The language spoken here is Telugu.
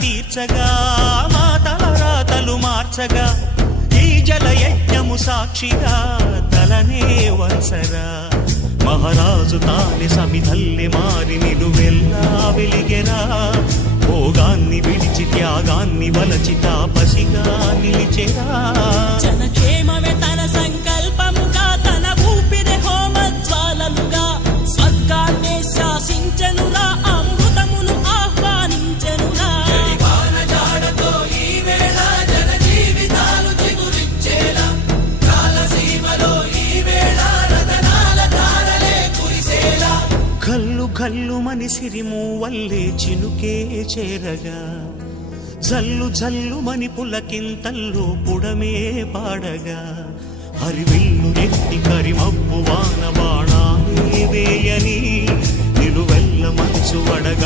తీర్చగా మా తలరాతలు మార్చగా ఈ జలయజ్ఞము సాక్షిగా తలనే వంచరా మహారాజు తానే సమిధల్లె మారి నిలువెల్లా వెలిగెరా భోగాన్ని విడిచి త్యాగాన్ని వలచి తాపసిగా నిలిచెరా జనక్షేమమే తన సంకల్పముగా తన ఊపిరి హోమజ్వాలలుగా స్వర్గాన్నే శాసించెనురా అమృతమును ఆహ్వానించెనురా వానజాడతో ఈ వేళ జన జీవితాలు చిగురించేలా కాలసీమలో ఈ వేళ రతనాల ధారలే కురిసేలా కల్లు కల్లు మని సిరిము వల్లే చినుకే చేరగా జల్లు జల్లు మని పులకింతల్లో పుడమే పాడగా హరివిల్లు ఎత్తి కరిమబ్బు వాన బాణాలే వేయని నిలువెల్ల మనసు వడగ